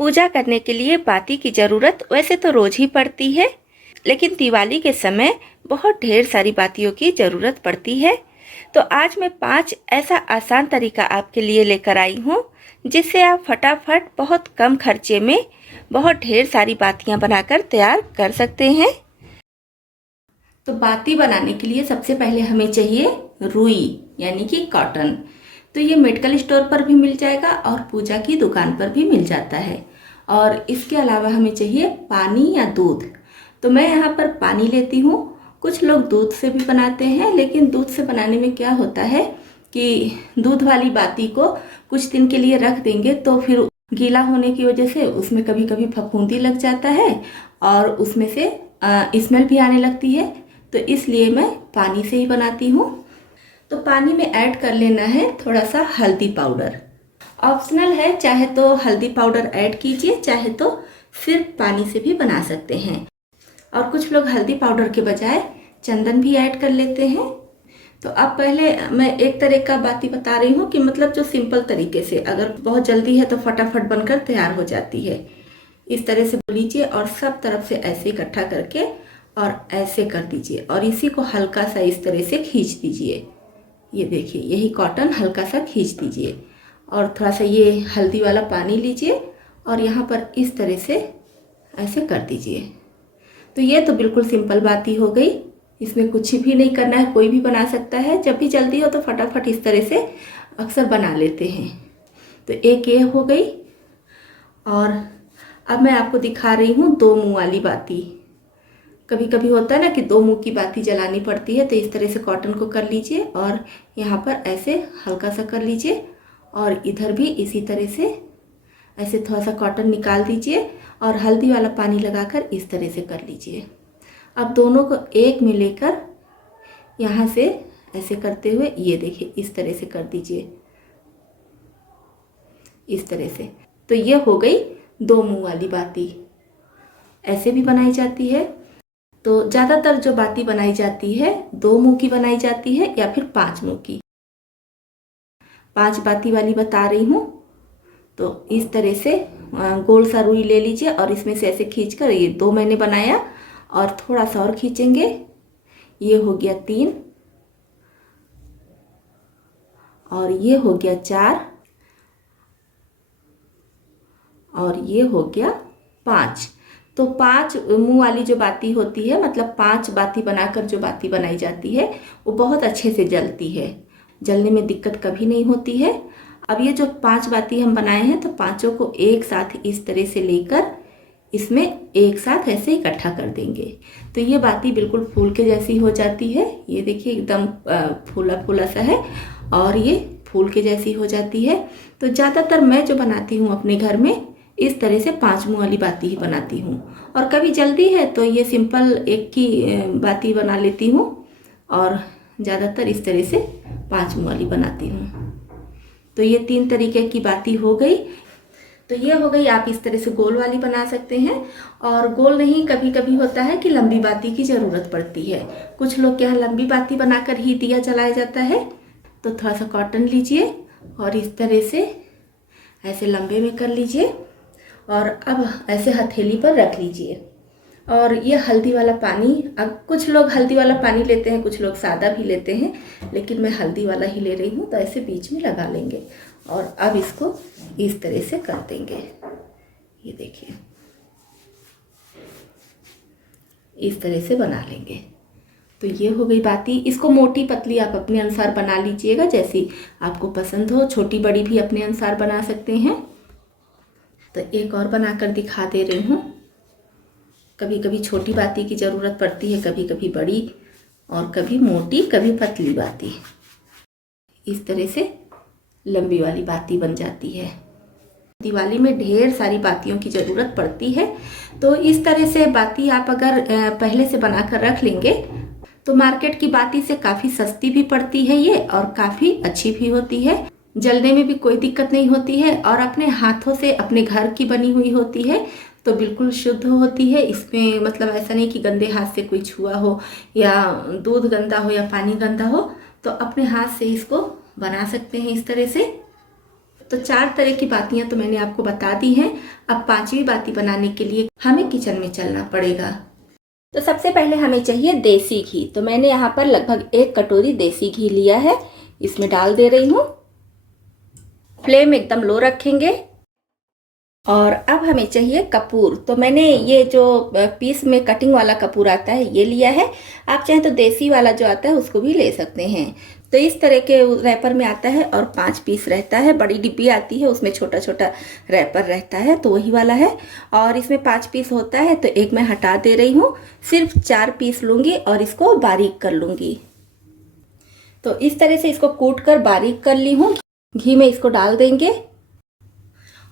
पूजा करने के लिए बाती की ज़रूरत वैसे तो रोज़ ही पड़ती है, लेकिन दिवाली के समय बहुत ढेर सारी बातियों की ज़रूरत पड़ती है। तो आज मैं 5 ऐसा आसान तरीका आपके लिए लेकर आई हूँ, जिससे आप फटाफट बहुत कम खर्चे में बहुत ढेर सारी बातियाँ बनाकर तैयार कर सकते हैं। तो बाती बनाने के लिए सबसे पहले हमें चाहिए रुई यानी कि कॉटन। तो ये मेडिकल स्टोर पर भी मिल जाएगा और पूजा की दुकान पर भी मिल जाता है। और इसके अलावा हमें चाहिए पानी या दूध। तो मैं यहाँ पर पानी लेती हूँ। कुछ लोग दूध से भी बनाते हैं, लेकिन दूध से बनाने में क्या होता है कि दूध वाली बाती को कुछ दिन के लिए रख देंगे तो फिर गीला होने की वजह से उसमें कभी कभी फफूंदी लग जाता है और उसमें से स्मेल भी आने लगती है। तो इसलिए मैं पानी से ही बनाती हूँ। तो पानी में ऐड कर लेना है थोड़ा सा हल्दी पाउडर। ऑप्शनल है, चाहे तो हल्दी पाउडर ऐड कीजिए, चाहे तो सिर्फ पानी से भी बना सकते हैं। और कुछ लोग हल्दी पाउडर के बजाय चंदन भी ऐड कर लेते हैं। तो अब पहले मैं एक तरह का बाती बता रही हूँ कि मतलब जो सिंपल तरीके से, अगर बहुत जल्दी है तो फटाफट बनकर तैयार हो जाती है। इस तरह से लीजिए और सब तरफ से ऐसे इकट्ठा करके और ऐसे कर दीजिए और इसी को हल्का सा इस तरह से खींच दीजिए। ये देखिए, यही कॉटन हल्का सा खींच दीजिए और थोड़ा सा ये हल्दी वाला पानी लीजिए और यहाँ पर इस तरह से ऐसे कर दीजिए। तो ये तो बिल्कुल सिंपल बाती हो गई, इसमें कुछ भी नहीं करना है, कोई भी बना सकता है। जब भी जल्दी हो तो फटाफट इस तरह से अक्सर बना लेते हैं। तो एक ये हो गई। और अब मैं आपको दिखा रही हूँ 2 मुंह वाली बाती। कभी कभी होता है ना कि 2 मुंह की बाती जलानी पड़ती है। तो इस तरह से कॉटन को कर लीजिए और यहाँ पर ऐसे हल्का सा कर लीजिए और इधर भी इसी तरह से ऐसे थोड़ा सा कॉटन निकाल दीजिए और हल्दी वाला पानी लगाकर इस तरह से कर लीजिए। अब दोनों को एक में लेकर यहाँ से ऐसे करते हुए ये देखिए इस तरह से कर दीजिए, इस तरह से। तो ये हो गई 2 मुंह वाली बाती। ऐसे भी बनाई जाती है। तो ज़्यादातर जो बाती बनाई जाती है 2 मुंह की बनाई जाती है या फिर 5 मुंह की। 5 बाती वाली बता रही हूँ। तो इस तरह से गोल सा रुई ले लीजिए और इसमें से ऐसे खींचकर, ये 2 मैंने बनाया और थोड़ा सा और खींचेंगे, ये हो गया 3 और ये हो गया 4 और ये हो गया 5। तो 5 मुंह वाली जो बाती होती है, मतलब 5 बाती बनाकर जो बाती बनाई जाती है वो बहुत अच्छे से जलती है, जलने में दिक्कत कभी नहीं होती है। अब ये जो 5 बाती हम बनाए हैं तो पांचों को एक साथ इस तरह से लेकर इसमें एक साथ ऐसे इकट्ठा कर देंगे। तो ये बाती बिल्कुल फूल के जैसी हो जाती है। ये देखिए एकदम फूला फूला सा है और ये फूल के जैसी हो जाती है। तो ज़्यादातर मैं जो बनाती हूँ अपने घर में इस तरह से 5 मुंह वाली बाती ही बनाती हूँ। और कभी जल्दी है तो ये सिंपल एक की बाती बना लेती हूँ और ज़्यादातर इस तरह से 5 मुंह वाली बनाती हूँ। तो ये 3 तरीके की बाती हो गई। तो ये हो गई। आप इस तरह से गोल वाली बना सकते हैं और गोल नहीं, कभी कभी होता है कि लंबी बाती की ज़रूरत पड़ती है। कुछ लोग के यहाँ लंबी बाती बनाकर ही दिया जलाया जाता है। तो थोड़ा सा कॉटन लीजिए और इस तरह से ऐसे लंबे में कर लीजिए और अब ऐसे हथेली पर रख लीजिए। और ये हल्दी वाला पानी, अब कुछ लोग हल्दी वाला पानी लेते हैं, कुछ लोग सादा भी लेते हैं, लेकिन मैं हल्दी वाला ही ले रही हूँ। तो ऐसे बीच में लगा लेंगे और अब इसको इस तरह से कर देंगे। ये देखिए इस तरह से बना लेंगे। तो ये हो गई बाती। इसको मोटी पतली आप अपने अनुसार बना लीजिएगा, जैसी आपको पसंद हो। छोटी बड़ी भी अपने अनुसार बना सकते हैं। तो एक और बनाकर दिखा दे रही हूँ। कभी कभी छोटी बाती की ज़रूरत पड़ती है, कभी कभी बड़ी और कभी मोटी कभी पतली बाती। इस तरह से लंबी वाली बाती बन जाती है। दिवाली में ढेर सारी बातियों की ज़रूरत पड़ती है। तो इस तरह से बाती आप अगर पहले से बनाकर रख लेंगे तो मार्केट की बाती से काफ़ी सस्ती भी पड़ती है ये और काफ़ी अच्छी भी होती है। जलने में भी कोई दिक्कत नहीं होती है और अपने हाथों से अपने घर की बनी हुई होती है तो बिल्कुल शुद्ध होती है। इसमें मतलब ऐसा नहीं कि गंदे हाथ से कोई छुआ हो या दूध गंदा हो या पानी गंदा हो। तो अपने हाथ से इसको बना सकते हैं इस तरह से। तो 4 तरह की बातियां तो मैंने आपको बता दी हैं। अब 5वीं बाती बनाने के लिए हमें किचन में चलना पड़ेगा। तो सबसे पहले हमें चाहिए देसी घी। तो मैंने यहाँ पर लगभग 1 कटोरी देसी घी लिया है, इसमें डाल दे रही हूँ। फ्लेम एकदम लो रखेंगे। और अब हमें चाहिए कपूर। तो मैंने ये जो पीस में कटिंग वाला कपूर आता है ये लिया है। आप चाहें तो देसी वाला जो आता है उसको भी ले सकते हैं। तो इस तरह के रैपर में आता है और 5 पीस रहता है। बड़ी डिब्बी आती है उसमें छोटा छोटा रैपर रहता है, तो वही वाला है। और इसमें 5 पीस होता है, तो एक मैं हटा दे रही हूँ। सिर्फ 4 पीस लूँगी और इसको बारीक कर लूँगी। तो इस तरह से इसको कूट कर बारीक कर ली हूँ। घी में इसको डाल देंगे।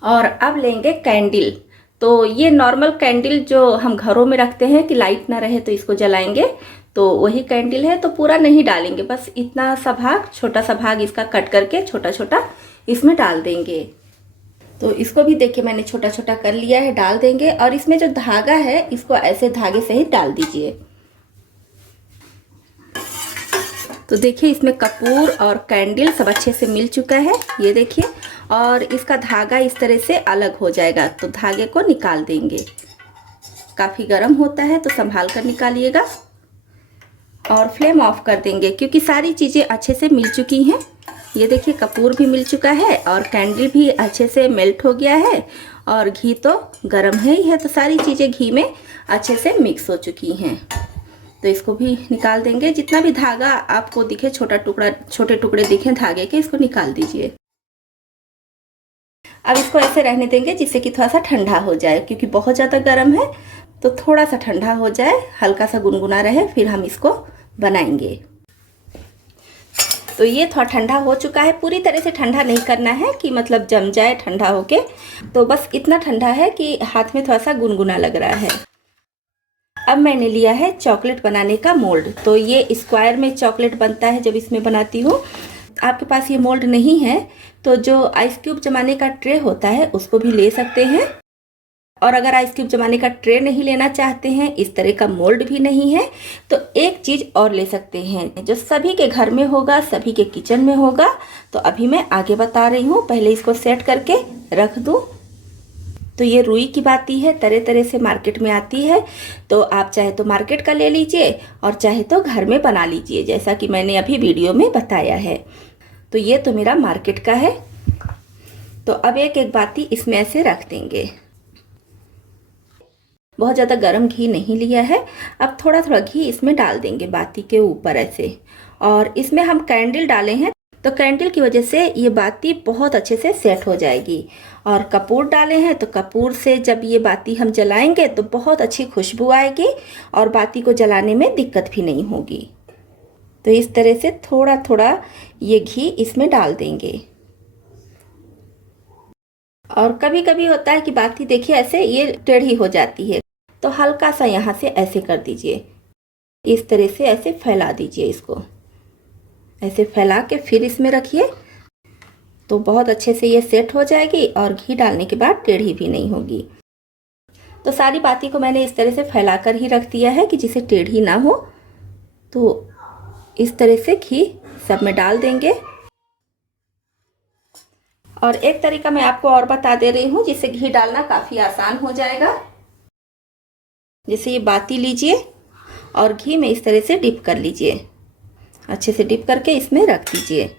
और अब लेंगे कैंडल। तो ये नॉर्मल कैंडल जो हम घरों में रखते हैं कि लाइट ना रहे तो इसको जलाएंगे, तो वही कैंडल है। तो पूरा नहीं डालेंगे, बस इतना सा भाग, छोटा सा भाग इसका कट करके छोटा छोटा इसमें डाल देंगे। तो इसको भी देखिए मैंने छोटा छोटा कर लिया है, डाल देंगे। और इसमें जो धागा है इसको ऐसे धागे से ही डाल दीजिए। तो देखिए इसमें कपूर और कैंडल सब अच्छे से मिल चुका है, ये देखिए। और इसका धागा इस तरह से अलग हो जाएगा, तो धागे को निकाल देंगे। काफ़ी गर्म होता है तो संभाल कर निकालिएगा। और फ्लेम ऑफ कर देंगे क्योंकि सारी चीज़ें अच्छे से मिल चुकी हैं। ये देखिए कपूर भी मिल चुका है और कैंडल भी अच्छे से मेल्ट हो गया है और घी तो गर्म है ही है, तो सारी चीज़ें घी में अच्छे से मिक्स हो चुकी हैं। तो इसको भी निकाल देंगे। जितना भी धागा आपको दिखे, छोटे टुकड़े दिखे धागे के, इसको निकाल दीजिए। अब इसको ऐसे रहने देंगे जिससे कि थोड़ा सा ठंडा हो जाए, क्योंकि बहुत ज़्यादा गर्म है। तो थोड़ा सा ठंडा हो जाए, हल्का सा गुनगुना रहे, फिर हम इसको बनाएंगे। तो ये थोड़ा ठंडा हो चुका है। पूरी तरह से ठंडा नहीं करना है कि मतलब जम जाए ठंडा होके, तो बस इतना ठंडा है कि हाथ में थोड़ा सा गुनगुना लग रहा है। अब मैंने लिया है चॉकलेट बनाने का मोल्ड। तो ये स्क्वायर में चॉकलेट बनता है जब इसमें बनाती हूँ। आपके पास ये मोल्ड नहीं है तो जो आइस क्यूब जमाने का ट्रे होता है उसको भी ले सकते हैं। और अगर आइस क्यूब जमाने का ट्रे नहीं लेना चाहते हैं, इस तरह का मोल्ड भी नहीं है, तो एक चीज़ और ले सकते हैं जो सभी के घर में होगा, सभी के किचन में होगा। तो अभी मैं आगे बता रही हूँ, पहले इसको सेट करके रख दूँ। तो ये रुई की बाती है, तरह तरह से मार्केट में आती है। तो आप चाहे तो मार्केट का ले लीजिए और चाहे तो घर में बना लीजिए, जैसा कि मैंने अभी वीडियो में बताया है। तो ये तो मेरा मार्केट का है। तो अब एक एक बाती इसमें ऐसे रख देंगे। बहुत ज़्यादा गर्म घी नहीं लिया है। अब थोड़ा थोड़ा घी इसमें डाल देंगे बाती के ऊपर ऐसे। और इसमें हम कैंडल डाले हैं, तो कैंडल की वजह से ये बाती बहुत अच्छे से सेट हो जाएगी। और कपूर डाले हैं, तो कपूर से जब ये बाती हम जलाएंगे तो बहुत अच्छी खुशबू आएगी और बाती को जलाने में दिक्कत भी नहीं होगी। तो इस तरह से थोड़ा थोड़ा ये घी इसमें डाल देंगे। और कभी कभी होता है कि बाती देखिए ऐसे ये टेढ़ी हो जाती है, तो हल्का सा यहाँ से ऐसे कर दीजिए, इस तरह से ऐसे फैला दीजिए। इसको ऐसे फैला के फिर इसमें रखिए, तो बहुत अच्छे से ये सेट हो जाएगी और घी डालने के बाद टेढ़ी भी नहीं होगी। तो सारी बाती को मैंने इस तरह से फैला कर ही रख दिया है कि जिसे टेढ़ी ना हो। तो इस तरह से घी सब में डाल देंगे। और एक तरीका मैं आपको और बता दे रही हूँ जिससे घी डालना काफ़ी आसान हो जाएगा। जैसे ये बाती लीजिए और घी में इस तरह से डिप कर लीजिए, अच्छे से डिप करके इसमें रख दीजिए।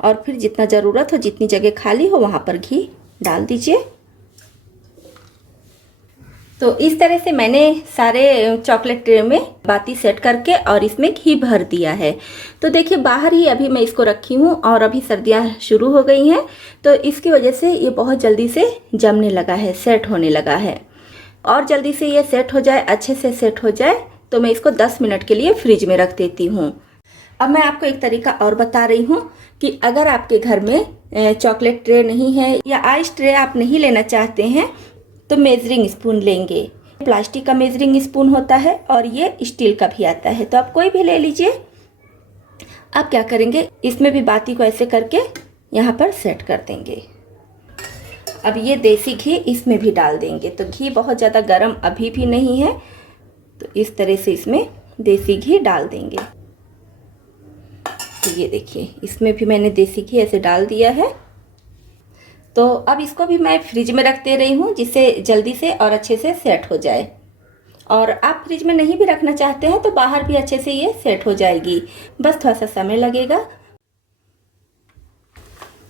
और फिर जितना ज़रूरत हो, जितनी जगह खाली हो वहाँ पर घी डाल दीजिए। तो इस तरह से मैंने सारे चॉकलेट ट्रे में बाती सेट करके और इसमें घी भर दिया है। तो देखिए बाहर ही अभी मैं इसको रखी हूँ और अभी सर्दियाँ शुरू हो गई हैं, तो इसकी वजह से ये बहुत जल्दी से जमने लगा है, सेट होने लगा है। और जल्दी से ये सेट हो जाए, अच्छे से सेट हो जाए, तो मैं इसको 10 मिनट के लिए फ्रिज में रख देती हूँ। अब मैं आपको एक तरीका और बता रही हूँ कि अगर आपके घर में चॉकलेट ट्रे नहीं है या आइस ट्रे आप नहीं लेना चाहते हैं, तो मेजरिंग स्पून लेंगे। प्लास्टिक का मेजरिंग स्पून होता है और ये स्टील का भी आता है, तो आप कोई भी ले लीजिए। अब क्या करेंगे, इसमें भी बाती को ऐसे करके यहाँ पर सेट कर देंगे। अब ये देसी घी इसमें भी डाल देंगे। तो घी बहुत ज़्यादा गर्म अभी भी नहीं है, तो इस तरह से इसमें देसी घी डाल देंगे। तो ये देखिए, इसमें भी मैंने देसी घी ऐसे डाल दिया है। तो अब इसको भी मैं फ्रिज में रख दे रही हूँ, जिससे जल्दी से और अच्छे से सेट हो जाए। और आप फ्रिज में नहीं भी रखना चाहते हैं तो बाहर भी अच्छे से ये सेट हो जाएगी, बस थोड़ा सा समय लगेगा।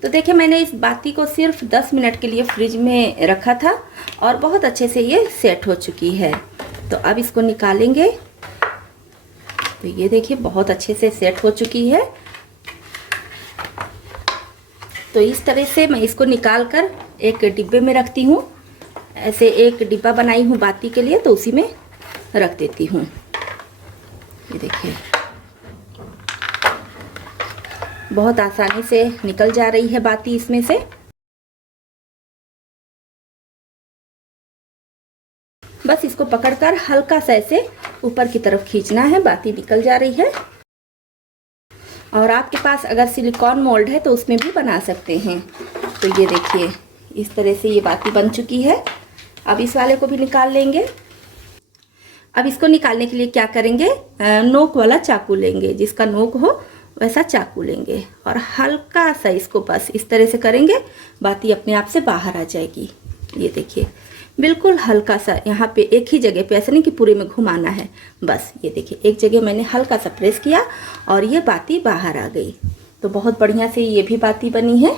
तो देखिए, मैंने इस बाती को सिर्फ 10 मिनट के लिए फ्रिज में रखा था और बहुत अच्छे से ये सेट हो चुकी है। तो अब इसको निकालेंगे। तो ये देखिए, बहुत अच्छे से सेट हो चुकी है। तो इस तरह से मैं इसको निकाल कर एक डिब्बे में रखती हूँ। ऐसे एक डिब्बा बनाई हूँ बाती के लिए, तो उसी में रख देती हूँ। ये देखिए, बहुत आसानी से निकल जा रही है बाती इसमें से। बस इसको पकड़कर हल्का सा ऐसे ऊपर की तरफ खींचना है, बाती निकल जा रही है। और आपके पास अगर सिलिकॉन मोल्ड है तो उसमें भी बना सकते हैं। तो ये देखिए, इस तरह से ये बाती बन चुकी है। अब इस वाले को भी निकाल लेंगे। अब इसको निकालने के लिए क्या करेंगे, नोक वाला चाकू लेंगे, जिसका नोक हो वैसा चाकू लेंगे और हल्का सा इसको बस इस तरह से करेंगे, बाती अपने आप से बाहर आ जाएगी। ये देखिए, बिल्कुल हल्का सा यहाँ पे एक ही जगह पे, ऐसा नहीं कि पूरे में घुमाना है, बस ये देखिए एक जगह मैंने हल्का सा प्रेस किया और ये बाती बाहर आ गई। तो बहुत बढ़िया से ये भी बाती बनी है।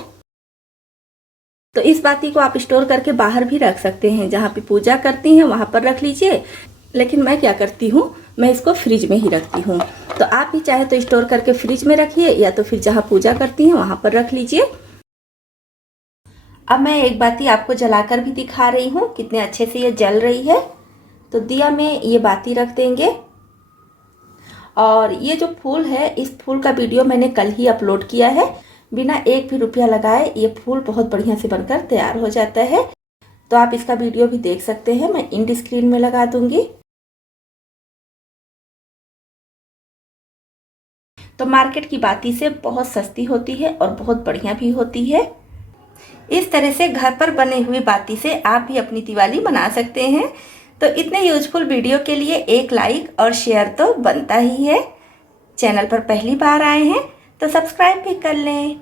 तो इस बाती को आप स्टोर करके बाहर भी रख सकते हैं, जहाँ पे पूजा करती हैं वहाँ पर रख लीजिए। लेकिन मैं क्या करती हूँ, मैं इसको फ्रिज में ही रखती हूँ। तो आप भी चाहे तो स्टोर करके फ्रिज में रखिए, या तो फिर जहाँ पूजा करती हैं वहाँ पर रख लीजिए। अब मैं एक बाती आपको जलाकर भी दिखा रही हूँ, कितने अच्छे से ये जल रही है। तो दिया में ये बाती रख देंगे। और ये जो फूल है, इस फूल का वीडियो मैंने कल ही अपलोड किया है। बिना एक भी रुपया लगाए ये फूल बहुत बढ़िया से बनकर तैयार हो जाता है। तो आप इसका वीडियो भी देख सकते हैं, मैं एंड स्क्रीन में लगा दूंगी। तो मार्केट की बाती से बहुत सस्ती होती है और बहुत बढ़िया भी होती है। इस तरह से घर पर बने हुए बाती से आप भी अपनी दिवाली मना सकते हैं। तो इतने यूजफुल वीडियो के लिए एक लाइक और शेयर तो बनता ही है। चैनल पर पहली बार आए हैं तो सब्सक्राइब भी कर लें।